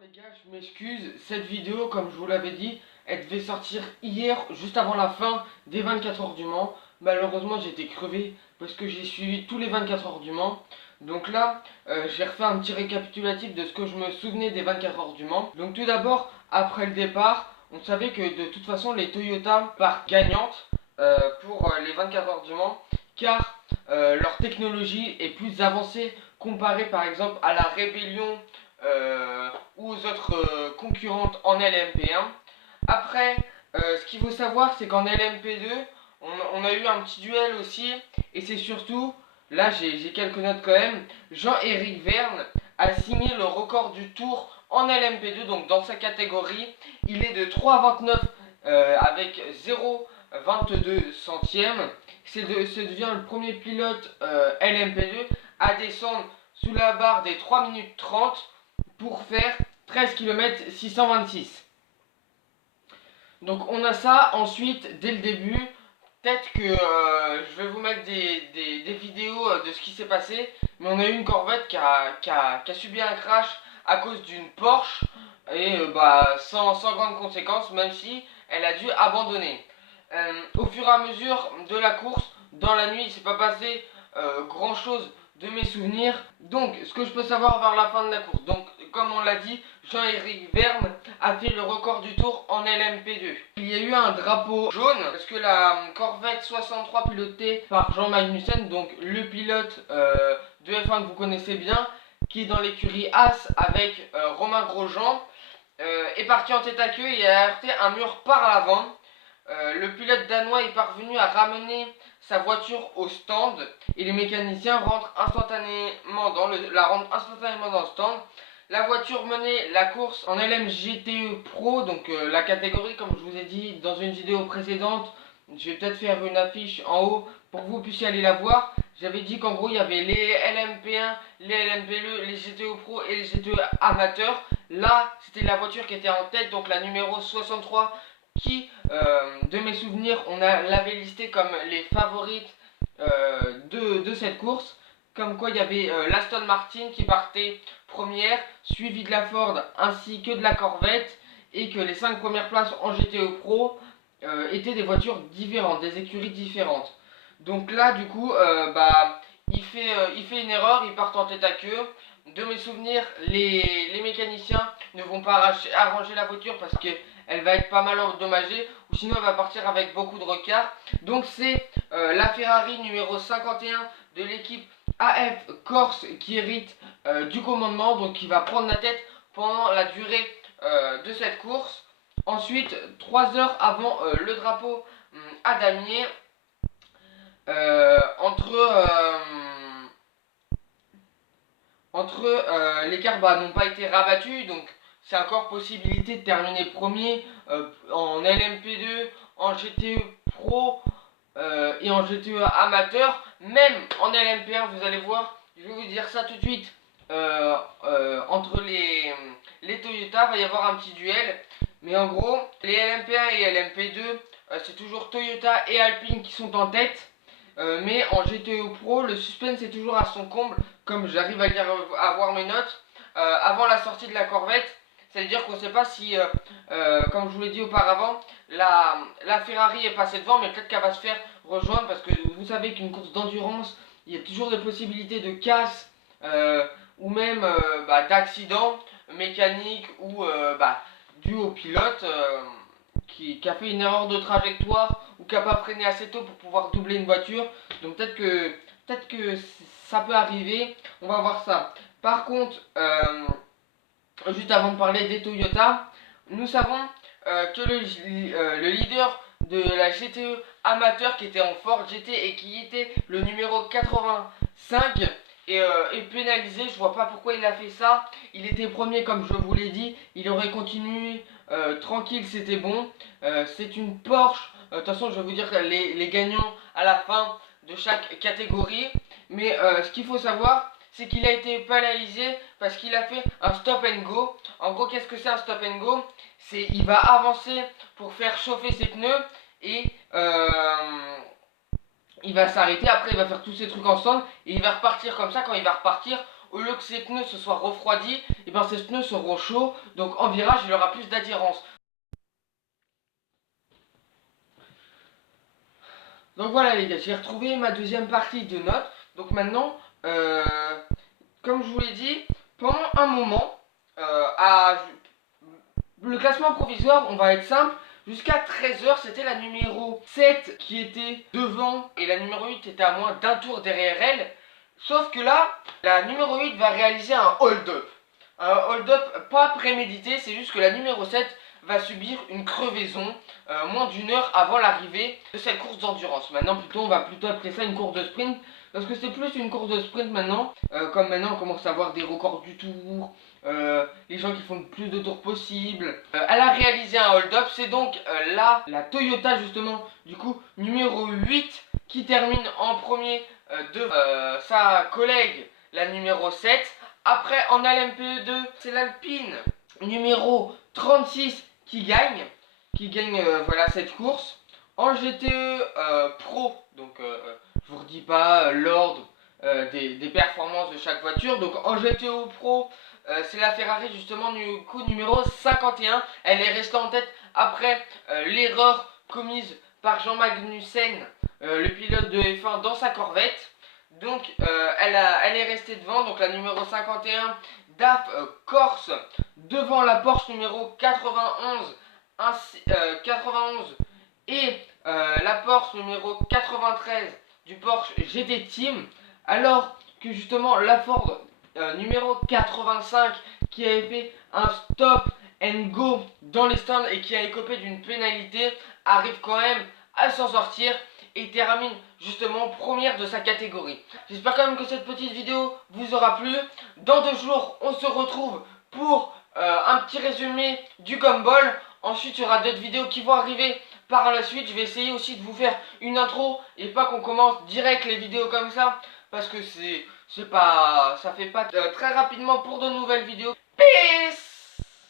Les gars, je m'excuse, cette vidéo, comme je vous l'avais dit, elle devait sortir hier, juste avant la fin des 24 heures du Mans. Malheureusement, j'ai été crevé parce que j'ai suivi tous les 24 heures du Mans. Donc là, j'ai refait un petit récapitulatif de ce que je me souvenais des 24 heures du Mans. Donc tout d'abord, après le départ, on savait que de toute façon, les Toyota partent gagnantes pour les 24 heures du Mans, car leur technologie est plus avancée comparée par exemple à la Rébellion ou aux autres concurrentes en LMP1. Après, ce qu'il faut savoir, c'est qu'en LMP2, on a eu un petit duel aussi, et c'est surtout, là j'ai quelques notes quand même, Jean-Éric Vergne a signé le record du tour en LMP2, donc dans sa catégorie, il est de 3,29 avec 0,22 centièmes. C'est devient le premier pilote LMP2 à descendre sous la barre des 3 minutes 30 pour faire 13 km 626. Donc on a ça. Ensuite, dès le début, peut-être que je vais vous mettre des vidéos de ce qui s'est passé, mais on a eu une Corvette qui a subi un crash à cause d'une Porsche, et sans grande conséquence, même si elle a dû abandonner. Au fur et à mesure de la course, dans la nuit, il ne s'est pas passé grand chose de mes souvenirs. Donc, ce que je peux savoir vers la fin de la course. Donc, comme on l'a dit, Jean-Éric Vergne a fait le record du tour en LMP2. Il y a eu un drapeau jaune parce que la Corvette 63 pilotée par Jean Magnussen, donc le pilote de F1 que vous connaissez bien, qui est dans l'écurie As avec Romain Grosjean, est parti en tête à queue et a heurté un mur par l'avant. Le pilote danois est parvenu à ramener sa voiture au stand et les mécaniciens rentrent instantanément dans le stand. La voiture menait la course en LMGTE Pro, donc la catégorie, comme je vous ai dit dans une vidéo précédente. Je vais peut-être faire une affiche en haut pour que vous puissiez aller la voir. J'avais dit qu'en gros il y avait les LMP1, les LMP2, les GTE Pro et les GTE amateurs. Là, c'était la voiture qui était en tête, donc la numéro 63, qui, de mes souvenirs, l'avait listée comme les favorites de cette course. Comme quoi il y avait l'Aston Martin qui partait première, suivi de la Ford ainsi que de la Corvette, et que les 5 premières places en GTE Pro étaient des voitures différentes, des écuries différentes. Donc là du coup il fait une erreur, il part en tête à queue. De mes souvenirs, les mécaniciens ne vont pas arranger la voiture parce qu'elle va être pas mal endommagée, ou sinon elle va partir avec beaucoup de retard. Donc c'est la Ferrari numéro 51 de l'équipe AF Corse qui hérite du commandement, donc qui va prendre la tête pendant la durée de cette course. Ensuite, 3 heures avant le drapeau à damier, les cars n'ont pas été rabattus, donc c'est encore possibilité de terminer premier en LMP2, en GTE Pro et en GTE amateur. Même en LMP1, vous allez voir, je vais vous dire ça tout de suite, entre les Toyota, il va y avoir un petit duel. Mais en gros, les LMP1 et LMP2, c'est toujours Toyota et Alpine qui sont en tête. Mais en GTE Pro, le suspense est toujours à son comble, comme j'arrive à voir mes notes, avant la sortie de la Corvette. C'est-à-dire qu'on ne sait pas si, comme je vous l'ai dit auparavant, la Ferrari est passée devant, mais peut-être qu'elle va se faire rejoindre, parce que vous savez qu'une course d'endurance, il y a toujours des possibilités de casse, ou même d'accident mécanique, ou dû au pilote qui a fait une erreur de trajectoire, ou qui n'a pas freiné assez tôt pour pouvoir doubler une voiture. Donc peut-être que ça peut arriver, on va voir ça. Par contre, juste avant de parler des Toyota, nous savons que le leader de la GTE amateur, qui était en Ford GT et qui était le numéro 85, est pénalisé. Je vois pas pourquoi il a fait ça. Il était premier, comme je vous l'ai dit. Il aurait continué tranquille, c'était bon. C'est une Porsche. De toute façon, je vais vous dire les gagnants à la fin de chaque catégorie. Mais ce qu'il faut savoir, c'est qu'il a été pénalisé parce qu'il a fait un stop and go. En gros, qu'est-ce que c'est un stop and go? C'est il va avancer pour faire chauffer ses pneus, et il va s'arrêter. Après il va faire tous ces trucs ensemble et il va repartir comme ça. Quand il va repartir, au lieu que ses pneus se soient refroidis, et ben ses pneus seront chauds, donc en virage il aura plus d'adhérence. Donc voilà les gars, j'ai retrouvé ma deuxième partie de notes. Donc maintenant, euh, comme je vous l'ai dit, pendant un moment, le classement provisoire, on va être simple. Jusqu'à 13h, c'était la numéro 7 qui était devant et la numéro 8 était à moins d'un tour derrière elle. Sauf que là, la numéro 8 va réaliser un hold-up. Un hold-up pas prémédité, c'est juste que la numéro 7 va subir une crevaison moins d'une heure avant l'arrivée de cette course d'endurance. Maintenant, plutôt, on va plutôt appeler ça une course de sprint. Parce que c'est plus une course de sprint maintenant. Comme maintenant, on commence à avoir des records du tour. Les gens qui font le plus de tours possible. Elle a réalisé un hold-up. C'est donc là, la Toyota, justement, du coup, numéro 8, qui termine en premier de sa collègue, la numéro 7. Après, en LMPE2, c'est l'Alpine numéro 36 qui gagne voilà, cette course. En GTE Pro, donc je vous redis pas l'ordre des performances de chaque voiture. Donc en GTO Pro, c'est la Ferrari justement du coup numéro 51. Elle est restée en tête après l'erreur commise par Jean Magnussen, le pilote de F1 dans sa Corvette. Donc elle est restée devant, donc la numéro 51 DAF Corse devant la Porsche numéro 91, 91 et la Porsche numéro 93 du Porsche GT Team, alors que justement la Ford numéro 85 qui avait fait un stop and go dans les stands et qui a écopé d'une pénalité arrive quand même à s'en sortir et termine justement première de sa catégorie. J'espère quand même que cette petite vidéo vous aura plu. Dans 2 jours, on se retrouve pour un petit résumé du Gumball. Ensuite, il y aura d'autres vidéos qui vont arriver par la suite. Je vais essayer aussi de vous faire une intro et pas qu'on commence direct les vidéos comme ça. Parce que ça fait pas très rapidement pour de nouvelles vidéos. Peace!